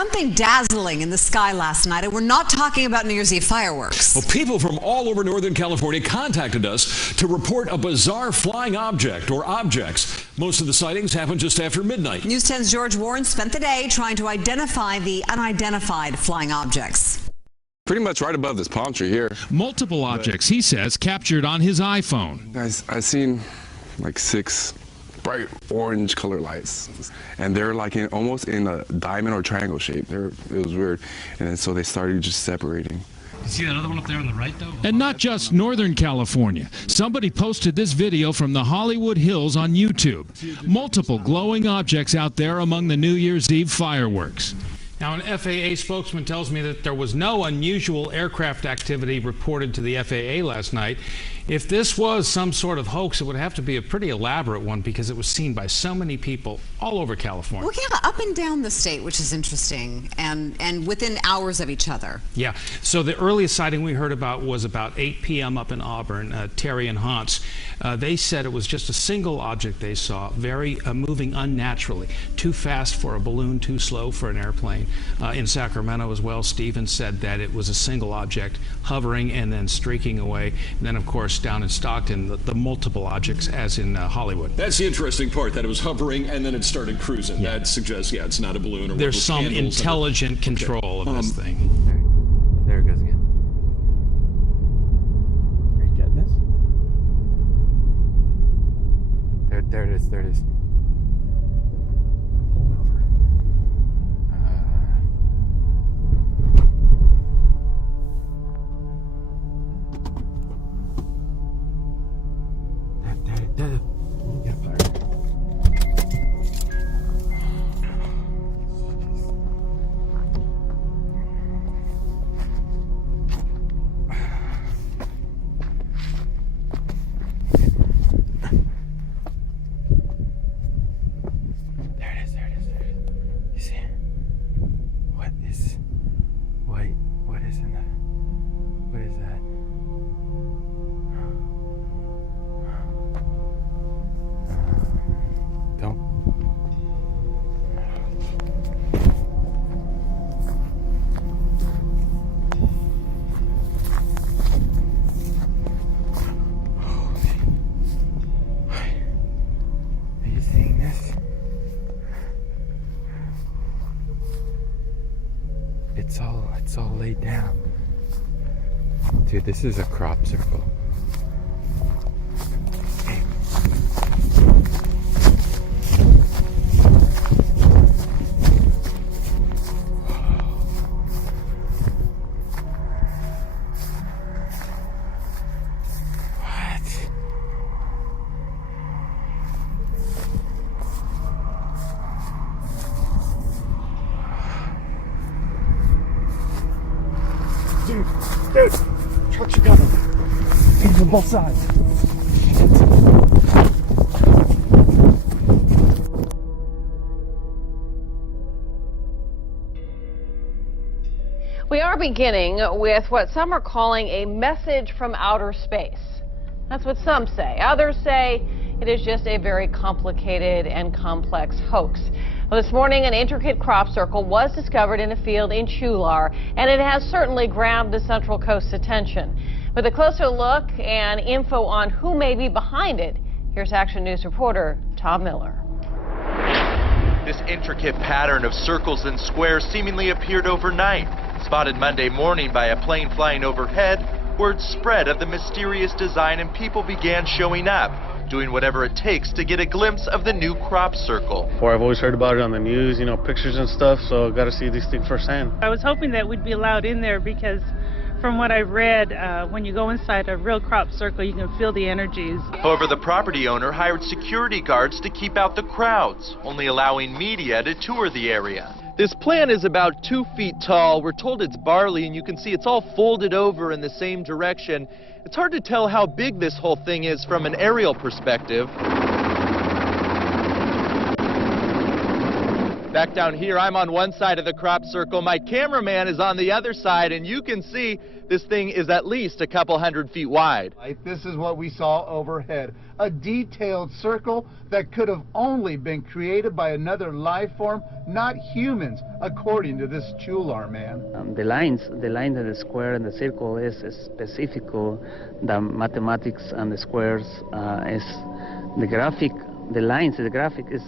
Something dazzling in the sky last night, and we're not talking about New Year's Eve fireworks. Well, people from all over Northern California contacted us to report a bizarre flying object or objects. Most of the sightings happened just after midnight. News 10's George Warren spent the day trying to identify the unidentified flying objects. Pretty much right above this palm tree here. Multiple objects, he says, captured on his iPhone. Guys, I seen like 6 bright orange color lights, and they're like almost in a diamond or triangle shape. It was weird, and then so they started just separating. You see that other one up there on the right, though? And not just Northern California. Somebody posted this video from the Hollywood Hills on YouTube. Multiple glowing objects out there among the New Year's Eve fireworks. Now, an FAA spokesman tells me that there was no unusual aircraft activity reported to the FAA last night. If this was some sort of hoax, it would have to be a pretty elaborate one because it was seen by so many people all over California. Well, yeah, up and down the state, which is interesting, and within hours of each other. Yeah, so the earliest sighting we heard about was about 8 p.m. up in Auburn, Terry and Hans. They said it was just a single object they saw, very moving unnaturally, too fast for a balloon, too slow for an airplane. In Sacramento as well, Stephen said that it was a single object hovering and then streaking away. And then, of course, down in Stockton, the multiple objects as in Hollywood. That's the interesting part, that it was hovering and then it started cruising. Yeah. That suggests, yeah, it's not a balloon. Or there's some intelligent control of this thing. There it goes again. Are you getting this? There it is, there it is. Pull over. There. Get up there. There it is. You see it? What is in that? What is that? It's all laid down. Dude, this is a crop circle. Hey. Dude, trucks are coming. Things on both sides. We are beginning with what some are calling a message from outer space. That's what some say. Others say it is just a very complicated and complex hoax. Well, this morning, an intricate crop circle was discovered in a field in Chualar, and it has certainly grabbed the Central Coast's attention. With a closer look and info on who may be behind it, here's Action News reporter Tom Miller. This intricate pattern of circles and squares seemingly appeared overnight. Spotted Monday morning by a plane flying overhead, word spread of the mysterious design and people began showing up, doing whatever it takes to get a glimpse of the new crop circle. Or I've always heard about it on the news, you know, pictures and stuff, so I've got to see these things firsthand. I was hoping that we'd be allowed in there because from what I've read, when you go inside a real crop circle, you can feel the energies. However, the property owner hired security guards to keep out the crowds, only allowing media to tour the area. This plant is about 2 feet tall. We're told it's barley, and you can see it's all folded over in the same direction. It's hard to tell how big this whole thing is from an aerial perspective. Back down here, I'm on one side of the crop circle. My cameraman is on the other side, and you can see this thing is at least a couple 100 feet wide. This is what we saw overhead. A detailed circle that could have only been created by another life form, not humans, according to this Chualar man. The lines of the square and the circle is specific. The mathematics and the squares is the graphic. The lines, the graphic is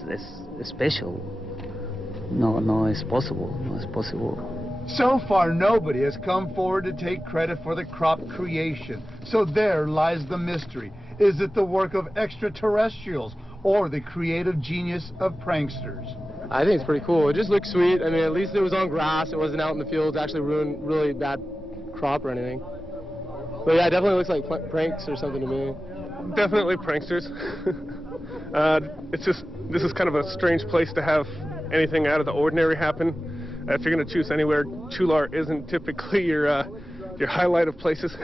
special. No, it's possible. No, it's possible. So far, nobody has come forward to take credit for the crop creation. So there lies the mystery. Is it the work of extraterrestrials or the creative genius of pranksters? I think it's pretty cool. It just looks sweet. I mean, at least it was on grass. It wasn't out in the fields, actually ruined really bad crop or anything. But yeah, it definitely looks like pranks or something to me. Definitely pranksters. This is kind of a strange place to have anything out of the ordinary happen. If you're going to choose anywhere, Chualar isn't typically your highlight of places.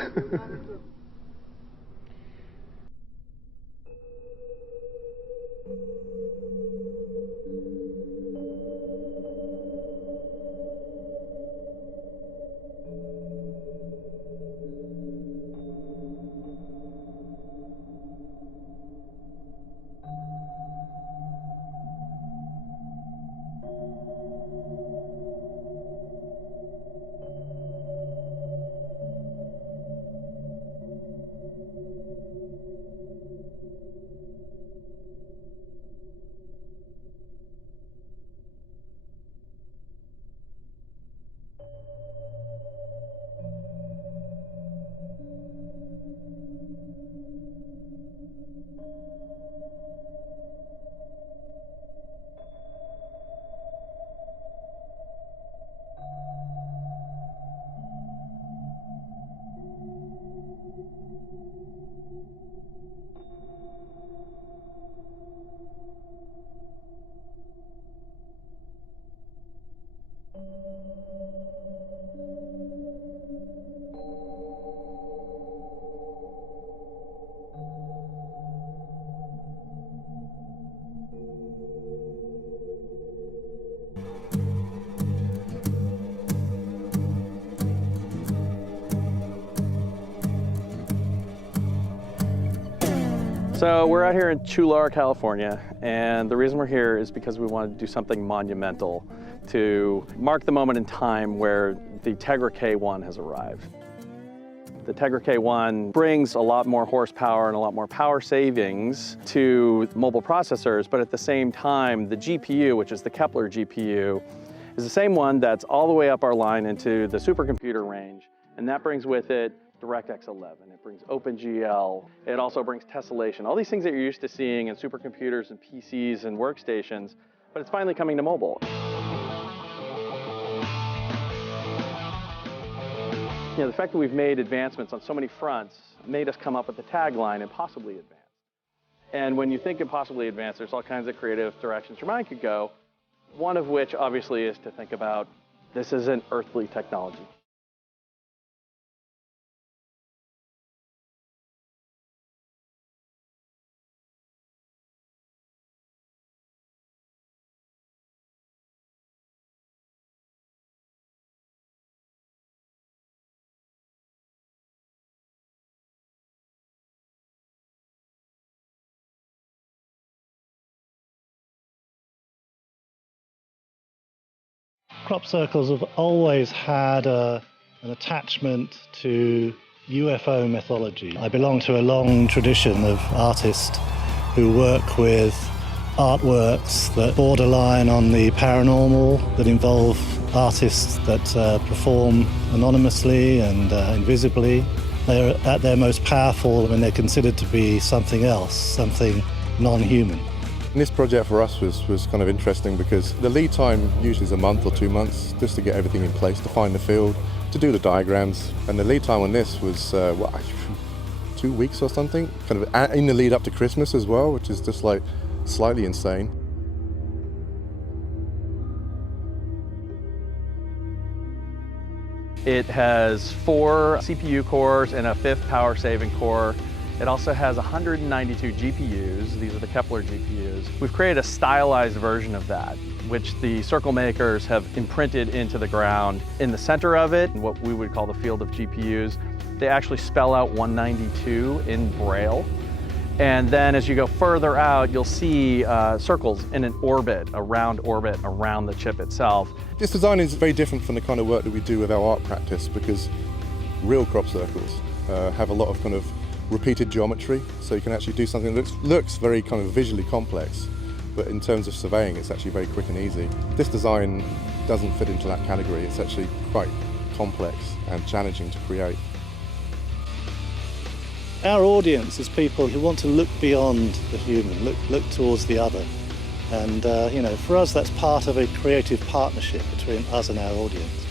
So we're out here in Chualar, California, and the reason we're here is because we wanted to do something monumental to mark the moment in time where the Tegra K1 has arrived. The Tegra K1 brings a lot more horsepower and a lot more power savings to mobile processors, but at the same time, the GPU, which is the Kepler GPU, is the same one that's all the way up our line into the supercomputer range, and that brings with it DirectX 11, it brings OpenGL, it also brings tessellation, all these things that you're used to seeing in supercomputers and PCs and workstations, but it's finally coming to mobile. You know, the fact that we've made advancements on so many fronts made us come up with the tagline, impossibly advanced. And when you think impossibly advanced, there's all kinds of creative directions your mind could go, one of which obviously is to think about this isn't earthly technology. Crop circles have always had an attachment to UFO mythology. I belong to a long tradition of artists who work with artworks that borderline on the paranormal, that involve artists that perform anonymously and invisibly. They're at their most powerful when they're considered to be something else, something non-human. This project for us was kind of interesting because the lead time usually is a month or 2 months just to get everything in place, to find the field, to do the diagrams. And the lead time on this was 2 weeks or something, kind of in the lead up to Christmas as well, which is just like slightly insane. It has 4 CPU cores and a 5th power saving core. It also has 192 GPUs. These are the Kepler GPUs. We've created a stylized version of that, which the circle makers have imprinted into the ground. In the center of it, what we would call the field of GPUs, they actually spell out 192 in Braille. And then as you go further out, you'll see circles in an orbit, a round orbit around the chip itself. This design is very different from the kind of work that we do with our art practice, because real crop circles have a lot of kind of repeated geometry, so you can actually do something that looks very kind of visually complex, but in terms of surveying it's actually very quick and easy. This design doesn't fit into that category. It's actually quite complex and challenging to create. Our audience is people who want to look beyond the human, look towards the other. And you know, for us that's part of a creative partnership between us and our audience.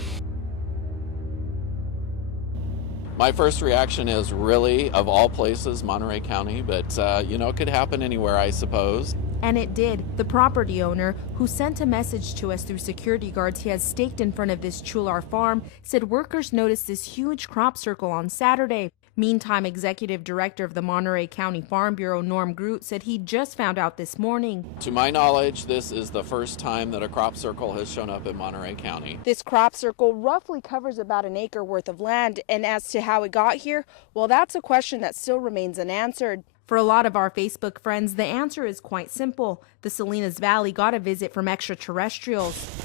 My first reaction is really, of all places, Monterey County, but you know, it could happen anywhere, I suppose. And it did. The property owner, who sent a message to us through security guards he has staked in front of this Chualar farm, said workers noticed this huge crop circle on Saturday. Meantime, Executive Director of the Monterey County Farm Bureau, Norm Groot, said he just found out this morning. To my knowledge, this is the first time that a crop circle has shown up in Monterey County. This crop circle roughly covers about an acre worth of land, and as to how it got here, well, that's a question that still remains unanswered. For a lot of our Facebook friends, the answer is quite simple. The Salinas Valley got a visit from extraterrestrials.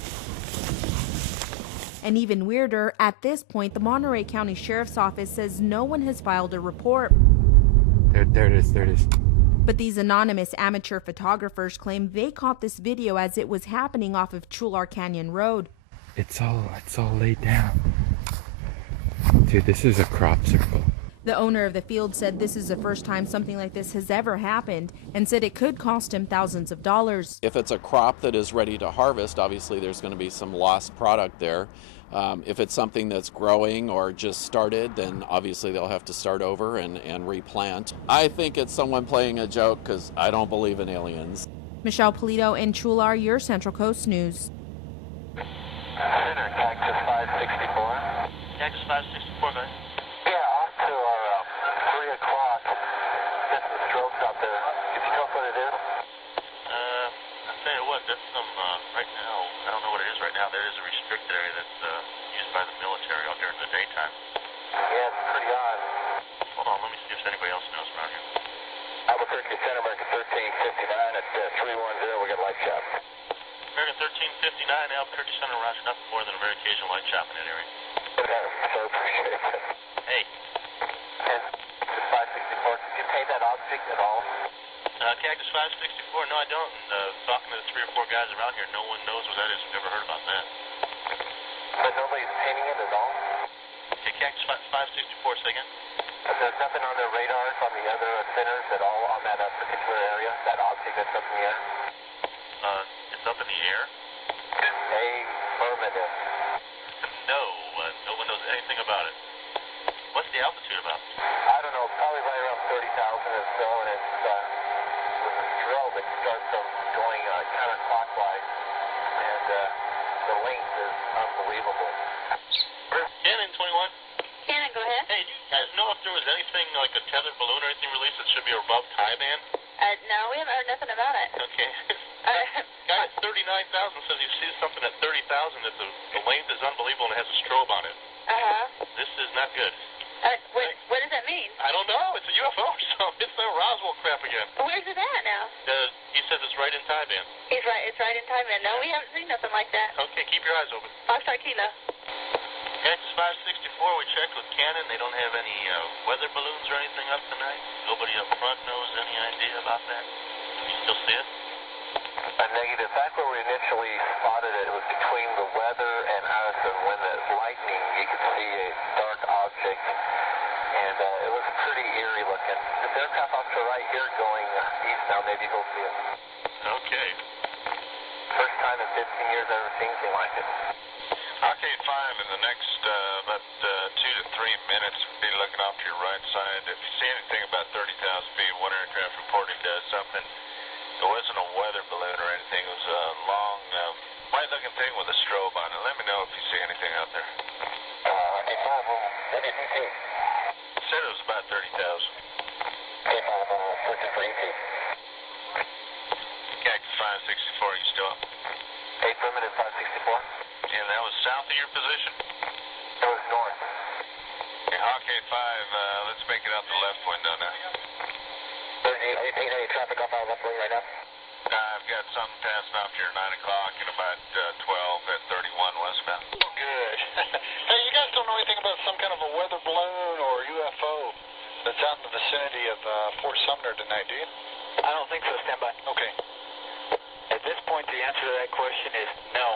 And even weirder, at this point, the Monterey County Sheriff's Office says no one has filed a report. There it is. But these anonymous amateur photographers claim they caught this video as it was happening off of Chualar Canyon Road. It's all laid down. Dude, this is a crop circle. The owner of the field said this is the first time something like this has ever happened, and said it could cost him thousands of dollars. If it's a crop that is ready to harvest, obviously there's going to be some lost product there. If it's something that's growing or just started, then obviously they'll have to start over and replant. I think it's someone playing a joke because I don't believe in aliens. Michelle Polito in Chualar, your Central Coast News. Center, Cactus 564. Cactus 564, guys. Yeah, off to our 3 o'clock. There's some strokes out there. Can you tell us what it is? I'll tell you what, that's some, right now, I don't know what it is right now. There is a restricted area that's used by the military out there in the daytime. Yeah, it's pretty odd. Hold on, let me see if anybody else knows around here. Albuquerque Center, American 1359 at 310, we got light shop. American 1359, Albuquerque Center, roger, nothing more than a very occasional light shop in that area. Okay, so appreciate it. Hey. And 564, did you pay that object at all? Cactus 564, no I don't. And talking to the 3 or 4 guys around here, no one knows what that is. We've never heard about that. But nobody's painting it at all? Okay, Cactus 564, say again? There's nothing on their radars on the other centers at all on that particular area, that object that's up in the air? It's up in the air? Affirmative. No, no one knows anything about it. What's the altitude about? I don't know, probably right around 30,000 or so, and it's with a strobe, it starts from going counterclockwise, and the length is unbelievable. Cannon 21. Cannon, go ahead. Hey, do you guys know if there was anything like a tethered balloon or anything released that should be above tie band? No, we haven't heard nothing about it. Okay. Guy at 39,000 says he sees something at 30,000 that the length is unbelievable and it has a strobe on it. This is not good. What does that mean? I don't know. It's a UFO or something. It's that Roswell crap again. Where's it at now? He says it's right in tie band. It's right in time. No, we haven't seen nothing like that. Okay, keep your eyes open. Foxtrot Kilo. Cactus 564, we checked with Cannon. They don't have any weather balloons or anything up tonight. Nobody up front knows any idea about that. You still see it? A negative. Back where we initially spotted it, it was between the weather and us, and when the lightning, you could see a dark object, and it was pretty eerie looking. This aircraft officer right here going east now, maybe he'll see it. Okay. First time in 15 years I've ever seen anything like it. Arcade 5 in the next about 2 to 3 minutes, be looking off to your right side. If you see anything about 30,000 feet, one aircraft reporting does something. It wasn't a weather balloon or anything. It was a long, white-looking thing with a strobe on it. Let me know if you see anything out there. Arcade 5, what did you see? Said it was about 30,000. of your position? It was north. Okay, Hawk 85, let's make it out the left window now. Are you taking any traffic off our left lane right now? I've got some passing off here 9 o'clock and about 12 at 31 westbound. Good. Hey, you guys don't know anything about some kind of a weather balloon or UFO that's out in the vicinity of Fort Sumner tonight, do you? I don't think so. Stand by. Okay. At this point, the answer to that question is no.